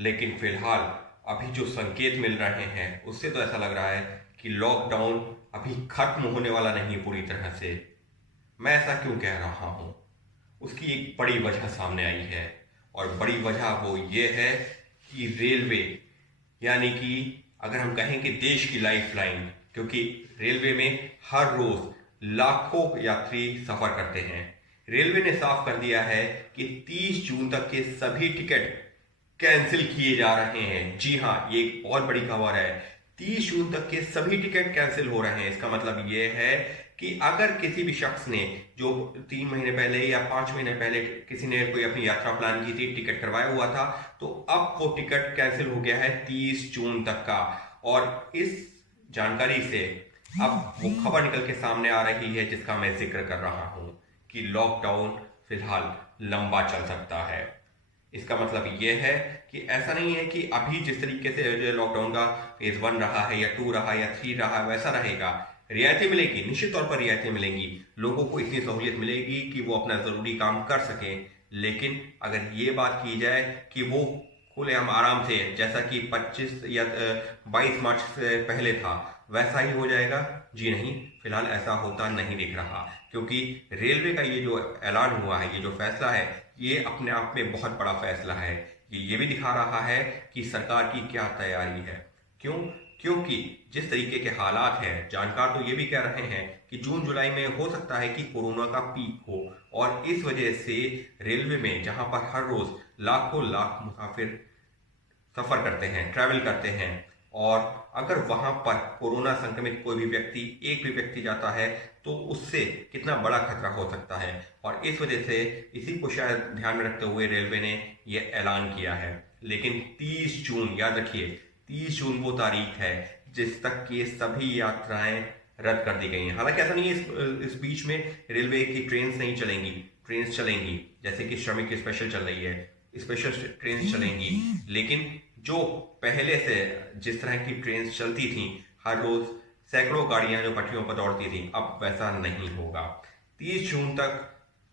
लेकिन फिलहाल अभी जो संकेत मिल रहे हैं उससे तो ऐसा लग रहा है कि लॉकडाउन अभी खत्म होने वाला नहीं पूरी तरह से। मैं ऐसा क्यों कह रहा हूँ, उसकी एक बड़ी वजह सामने आई है। और बड़ी वजह वो ये है कि रेलवे, यानी कि अगर हम कहें कि देश की लाइफलाइन, क्योंकि रेलवे में हर रोज लाखों यात्री सफर करते हैं। रेलवे ने साफ कर दिया है कि 30 जून तक के सभी टिकट कैंसिल किए जा रहे हैं। जी हाँ, ये एक बहुत बड़ी खबर है। 30 जून तक के सभी टिकट कैंसिल हो रहे हैं। इसका मतलब ये है कि अगर किसी भी शख्स ने, जो 3 महीने पहले या 5 महीने पहले किसी ने कोई अपनी यात्रा प्लान की थी, टिकट करवाया हुआ था, तो अब वो टिकट कैंसिल हो गया है 30 जून तक का। और इस जानकारी से अब वो खबर निकल के सामने आ रही है जिसका मैं जिक्र कर रहा हूं कि लॉकडाउन फिलहाल लंबा चल सकता है। इसका मतलब यह है कि ऐसा नहीं है कि अभी जिस तरीके से जो लॉकडाउन का फेज 1 रहा है या 2 रहा या 3 रहा वैसा रहेगा। रियायतें मिलेगी, निश्चित तौर पर रियायतें मिलेंगी, लोगों को इतनी सहूलियत मिलेगी कि वो अपना जरूरी काम कर सकें। लेकिन अगर ये बात की जाए कि वो खुलेआम आराम से, जैसा कि 25 या 22 मार्च से पहले था, वैसा ही हो जाएगा, जी नहीं, फिलहाल ऐसा होता नहीं दिख रहा। क्योंकि रेलवे का ये जो ऐलान हुआ है, ये जो फैसला है, ये अपने आप में बहुत बड़ा फैसला है। ये भी दिखा रहा है कि सरकार की क्या तैयारी है। क्यों? क्योंकि जिस तरीके के हालात हैं, जानकार तो ये भी कह रहे हैं कि जून जुलाई में हो सकता है कि कोरोना का पीक हो, और इस वजह से रेलवे में, जहां पर हर रोज लाखों लाख मुसाफिर सफर करते हैं, ट्रैवल करते हैं, और अगर वहां पर कोरोना संक्रमित कोई भी व्यक्ति, एक भी व्यक्ति जाता है, तो उससे कितना बड़ा खतरा हो सकता है। और इस वजह से इसी को शायद ध्यान में रखते हुए रेलवे ने यह ऐलान किया है। लेकिन 30 जून, याद रखिए, 30 जून वो तारीख है जिस तक की सभी यात्राएं रद्द कर दी गई हैं। हालांकि ऐसा नहीं है इस बीच में रेलवे की ट्रेन नहीं चलेंगी, ट्रेन चलेंगी, जैसे कि श्रमिक स्पेशल चल रही है, स्पेशल ट्रेन चलेंगी। लेकिन जो पहले से जिस तरह की ट्रेन चलती थी, हर रोज सैकड़ों गाड़ियां जो पटरियों पर दौड़ती थी, अब वैसा नहीं होगा। 30 जून तक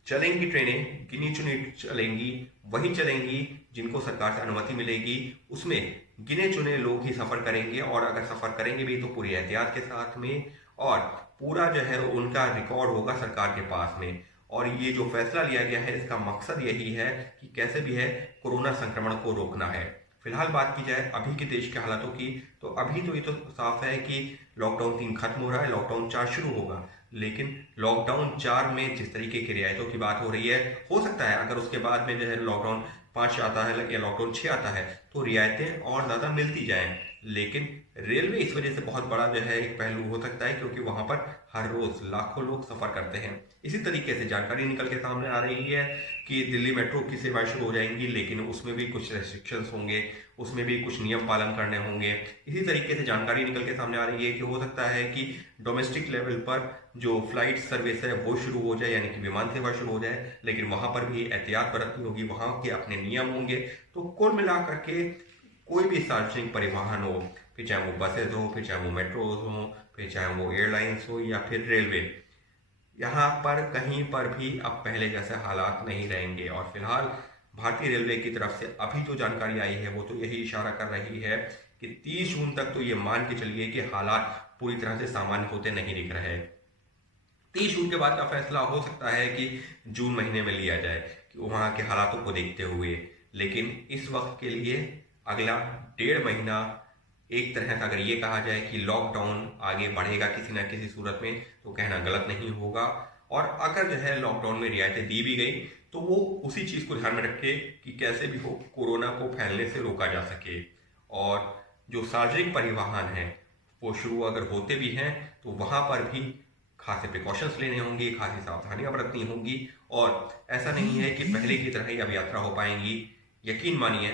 चलेंगी ट्रेनें, गिनी चुनी चलेंगी, वही चलेंगी जिनको सरकार से अनुमति मिलेगी। उसमें गिने चुने लोग ही सफर करेंगे, और अगर सफर करेंगे भी तो पूरी एहतियात के साथ में, और पूरा जो है उनका रिकॉर्ड होगा सरकार के पास में। और ये जो फैसला लिया गया है, इसका मकसद यही है कि कैसे भी है कोरोना संक्रमण को रोकना है। फिलहाल बात की जाए अभी के देश के हालातों की, तो अभी तो ये तो साफ है कि लॉकडाउन 3 खत्म हो रहा है, लॉकडाउन 4 शुरू होगा। लेकिन लॉकडाउन 4 में जिस तरीके की रियायतों की बात हो रही है, हो सकता है अगर उसके बाद में जो है लॉकडाउन 5 आता है या लॉकडाउन 6 आता है, तो रियायतें और ज़्यादा मिलती जाएं। लेकिन रेलवे इस वजह से बहुत बड़ा जो है एक पहलू हो सकता है, क्योंकि वहां पर हर रोज लाखों लोग सफर करते हैं। इसी तरीके से जानकारी निकल के सामने आ रही है कि दिल्ली मेट्रो की सेवाएं शुरू हो जाएंगी, लेकिन उसमें भी कुछ रेस्ट्रिक्शंस होंगे, उसमें भी कुछ नियम पालन करने होंगे। इसी तरीके से जानकारी निकल के सामने आ रही है कि हो सकता है कि डोमेस्टिक लेवल पर जो फ्लाइट सर्विस है वो शुरू हो जाए, यानी कि विमान सेवा शुरू हो जाए, लेकिन वहां पर भी एहतियात बरतनी होगी, वहां के अपने नियम होंगे। तो कुल मिलाकर के कोई भी सार्वजनिक परिवहन हो, फिर चाहे वो बसेज हो, फिर चाहे वो मेट्रोज हो, फिर चाहे वो एयरलाइंस हो, या फिर रेलवे, यहाँ पर कहीं पर भी अब पहले जैसे हालात नहीं रहेंगे। और फिलहाल भारतीय रेलवे की तरफ से अभी जो जानकारी आई है वो तो यही इशारा कर रही है कि 30 जून तक तो ये मान के चलिए कि हालात पूरी तरह से सामान्य होते नहीं दिख रहे। 30 जून के बाद का फैसला हो सकता है कि जून महीने में लिया जाए, कि वहाँ के हालातों को देखते हुए। लेकिन इस वक्त के लिए अगला 1.5 महीना, एक तरह से अगर ये कहा जाए कि लॉकडाउन आगे बढ़ेगा किसी न किसी सूरत में, तो कहना गलत नहीं होगा। और अगर जो है लॉकडाउन में रियायतें दी भी गई, तो वो उसी चीज को ध्यान में रखे कि कैसे भी हो कोरोना को फैलने से रोका जा सके। और जो सार्वजनिक परिवहन है वो शुरू अगर होते भी हैं, तो वहां पर भी खासे प्रिकॉशंस लेने होंगे, खासी सावधानियां बरतनी होंगी। और ऐसा नहीं है कि पहले की तरह ही अब यात्रा हो पाएंगी। यकीन मानिए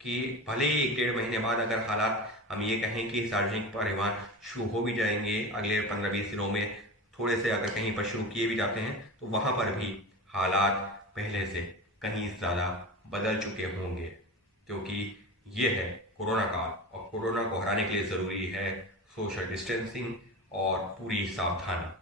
कि भले ही 1-1.5 महीने बाद अगर हालात, हम ये कहें कि सार्वजनिक परिवहन शुरू हो भी जाएंगे अगले 15-20 दिनों में, थोड़े से अगर कहीं पर शुरू किए भी जाते हैं, तो वहां पर भी हालात पहले से कहीं ज़्यादा बदल चुके होंगे। क्योंकि ये है कोरोना काल, और कोरोना को हराने के लिए ज़रूरी है सोशल डिस्टेंसिंग और पूरी सावधानी।